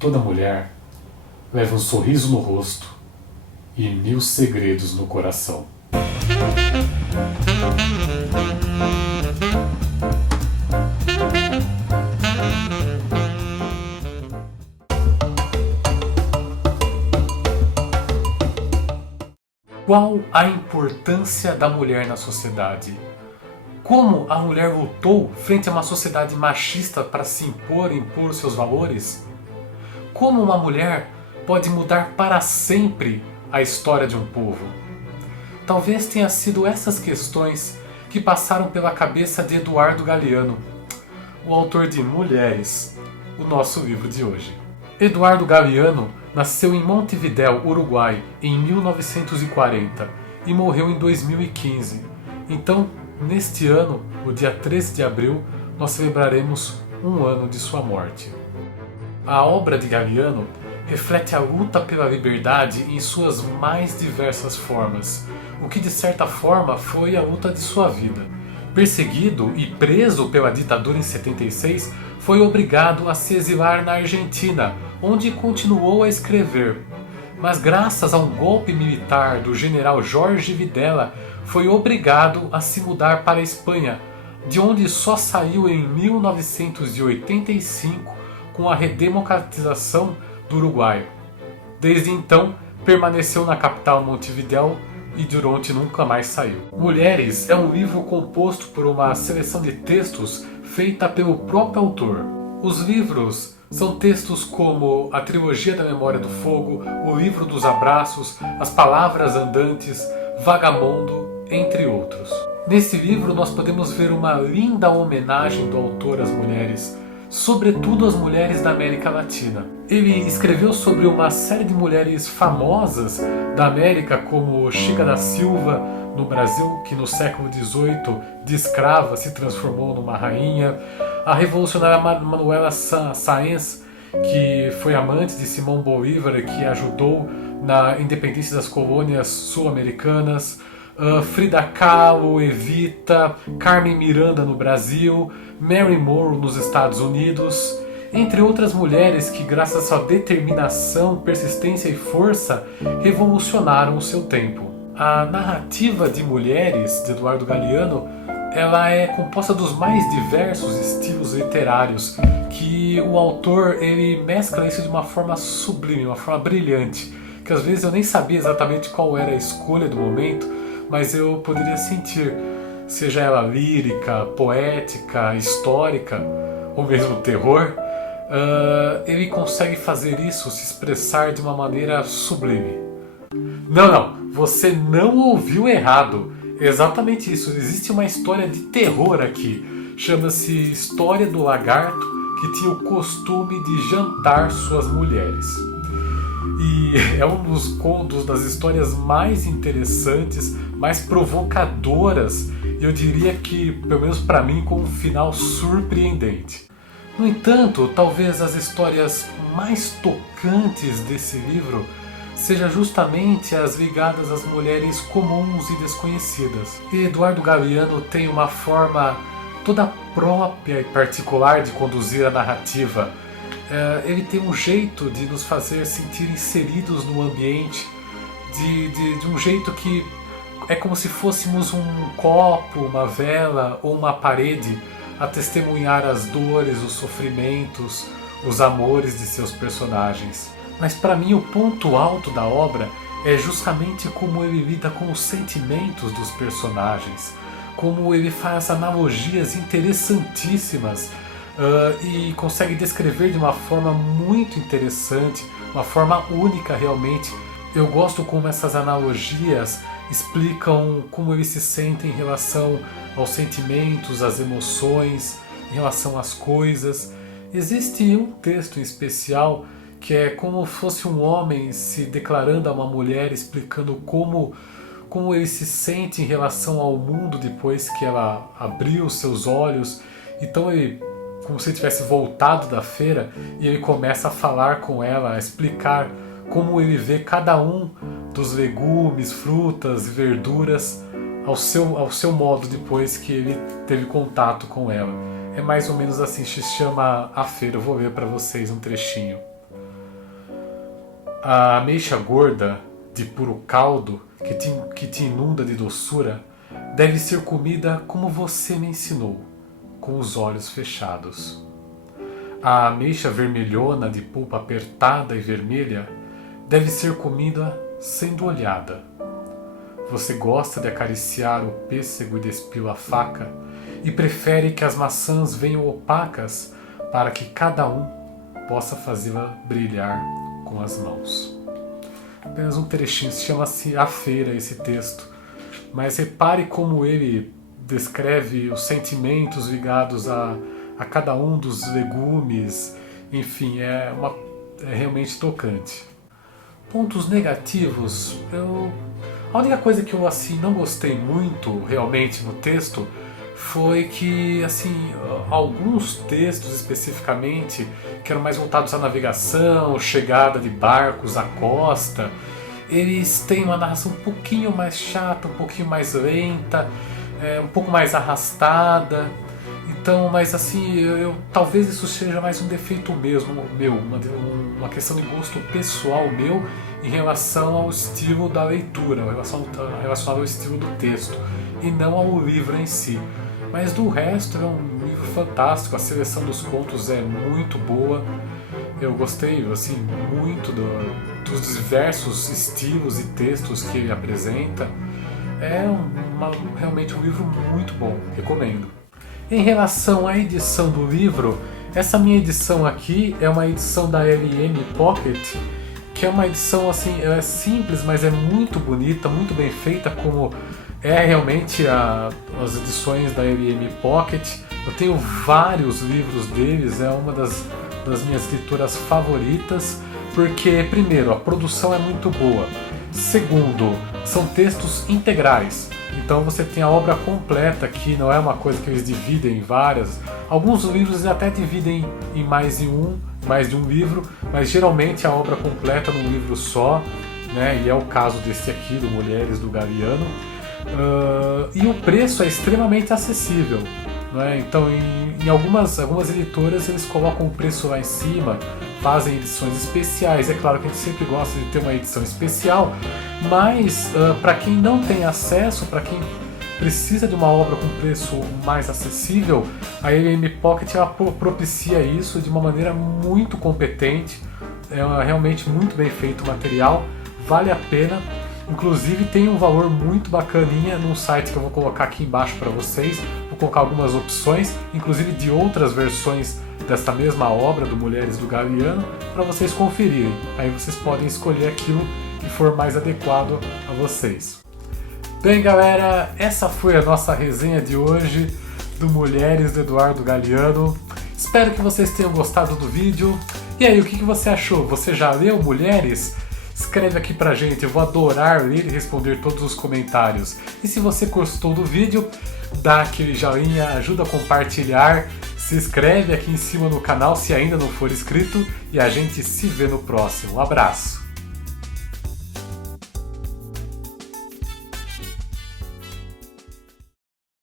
Toda mulher leva um sorriso no rosto e 1000 segredos no coração. Qual a importância da mulher na sociedade? Como a mulher lutou frente a uma sociedade machista para se impor seus valores? Como uma mulher pode mudar para sempre a história de um povo? Talvez tenha sido essas questões que passaram pela cabeça de Eduardo Galeano, o autor de Mulheres, o nosso livro de hoje. Eduardo Galeano nasceu em Montevidéu, Uruguai, em 1940 e morreu em 2015. Então, neste ano, no dia 13 de abril, nós celebraremos um ano de sua morte. A obra de Galeano reflete a luta pela liberdade em suas mais diversas formas, o que de certa forma foi a luta de sua vida. Perseguido e preso pela ditadura em 76, foi obrigado a se exilar na Argentina, onde continuou a escrever. Mas graças a um golpe militar do general Jorge Videla, foi obrigado a se mudar para a Espanha, de onde só saiu em 1985 com a redemocratização do Uruguai. Desde então, permaneceu na capital Montevidéu e de onde nunca mais saiu. Mulheres é um livro composto por uma seleção de textos feita pelo próprio autor. Os livros são textos como a Trilogia da Memória do Fogo, o Livro dos Abraços, As Palavras Andantes, Vagamundo, entre outros. Nesse livro nós podemos ver uma linda homenagem do autor às mulheres, sobretudo às mulheres da América Latina. Ele escreveu sobre uma série de mulheres famosas da América, como Chica da Silva, no Brasil, que no século XVIII, de escrava, se transformou numa rainha, a revolucionária Manuela Sáenz, que foi amante de Simão Bolívar e que ajudou na independência das colônias sul-americanas, Frida Kahlo, Evita, Carmen Miranda no Brasil, Mary Monroe nos Estados Unidos, entre outras mulheres que, graças à sua determinação, persistência e força, revolucionaram o seu tempo. A narrativa de Mulheres, de Eduardo Galeano, ela é composta dos mais diversos estilos literários, que o autor ele mescla isso de uma forma sublime, uma forma brilhante, que às vezes eu nem sabia exatamente qual era a escolha do momento, mas eu poderia sentir, seja ela lírica, poética, histórica ou mesmo terror, ele consegue fazer isso, se expressar de uma maneira sublime. Não, você não ouviu errado. Exatamente isso, existe uma história de terror aqui. Chama-se História do Lagarto, que tinha o costume de jantar suas mulheres. E é um dos contos, das histórias mais interessantes, mais provocadoras, e eu diria que, pelo menos para mim, com um final surpreendente. No entanto, talvez as histórias mais tocantes desse livro seja justamente as ligadas às mulheres comuns e desconhecidas. E Eduardo Galeano tem uma forma toda própria e particular de conduzir a narrativa. Ele tem um jeito de nos fazer sentir inseridos no ambiente, de um jeito que é como se fôssemos um copo, uma vela ou uma parede a testemunhar as dores, os sofrimentos, os amores de seus personagens. Mas para mim o ponto alto da obra é justamente como ele lida com os sentimentos dos personagens, como ele faz analogias interessantíssimas e consegue descrever de uma forma muito interessante, uma forma única realmente. Eu gosto como essas analogias explicam como eles se sentem em relação aos sentimentos, às emoções, em relação às coisas. Existe um texto em especial que é como fosse um homem se declarando a uma mulher, explicando como ele se sente em relação ao mundo depois que ela abriu seus olhos. Então ele, como se ele tivesse voltado da feira, e ele começa a falar com ela, a explicar como ele vê cada um dos legumes, frutas e verduras ao seu modo depois que ele teve contato com ela. É mais ou menos assim, se chama A Feira. Eu vou ler para vocês um trechinho. A ameixa gorda, de puro caldo, que te inunda de doçura, deve ser comida como você me ensinou, com os olhos fechados. A ameixa vermelhona, de polpa apertada e vermelha, deve ser comida sendo olhada. Você gosta de acariciar o pêssego e despir a faca, e prefere que as maçãs venham opacas para que cada um possa fazê-la brilhar com as mãos. Apenas um trechinho, chama-se A Feira esse texto, mas repare como ele descreve os sentimentos ligados a cada um dos legumes, enfim, é realmente tocante. Pontos negativos, a única coisa que eu não gostei muito realmente no texto foi que alguns textos especificamente que eram mais voltados à navegação, chegada de barcos à costa, eles têm uma narração um pouquinho mais chata, um pouquinho mais lenta, um pouco mais arrastada. Então, mas talvez isso seja mais um defeito mesmo meu, uma questão de gosto pessoal meu em relação ao estilo da leitura, relacionado ao estilo do texto, e não ao livro em si. Mas do resto é um livro fantástico, a seleção dos contos é muito boa. Eu gostei muito dos diversos estilos e textos que ele apresenta. É realmente um livro muito bom, recomendo. Em relação à edição do livro, essa minha edição aqui é uma edição da LM Pocket, que é uma edição ela é simples, mas é muito bonita, muito bem feita, como é realmente as edições da LM Pocket. Eu tenho vários livros deles, é uma das minhas editoras favoritas, porque primeiro, a produção é muito boa, segundo, são textos integrais, então você tem a obra completa aqui, não é uma coisa que eles dividem em várias. Alguns livros até dividem em mais de um livro, mas geralmente a obra completa num livro só, né? E é o caso desse aqui, do Mulheres do Galiano. E o preço é extremamente acessível, né? Então em algumas editoras eles colocam o preço lá em cima, fazem edições especiais. É claro que a gente sempre gosta de ter uma edição especial, mas para quem não tem acesso, para quem precisa de uma obra com preço mais acessível, a LM Pocket ela propicia isso de uma maneira muito competente. É realmente muito bem feito o material, vale a pena. Inclusive tem um valor muito bacaninha num site que eu vou colocar aqui embaixo para vocês. Vou colocar algumas opções, inclusive de outras versões desta mesma obra do Mulheres do Galiano, para vocês conferirem. Aí vocês podem escolher aquilo que for mais adequado a vocês. Bem, galera, essa foi a nossa resenha de hoje do Mulheres do Eduardo Galiano. Espero que vocês tenham gostado do vídeo. E aí, o que você achou? Você já leu Mulheres? Escreve aqui pra gente, eu vou adorar ler e responder todos os comentários. E se você gostou do vídeo, dá aquele joinha, ajuda a compartilhar, se inscreve aqui em cima no canal se ainda não for inscrito, e a gente se vê no próximo. Um abraço!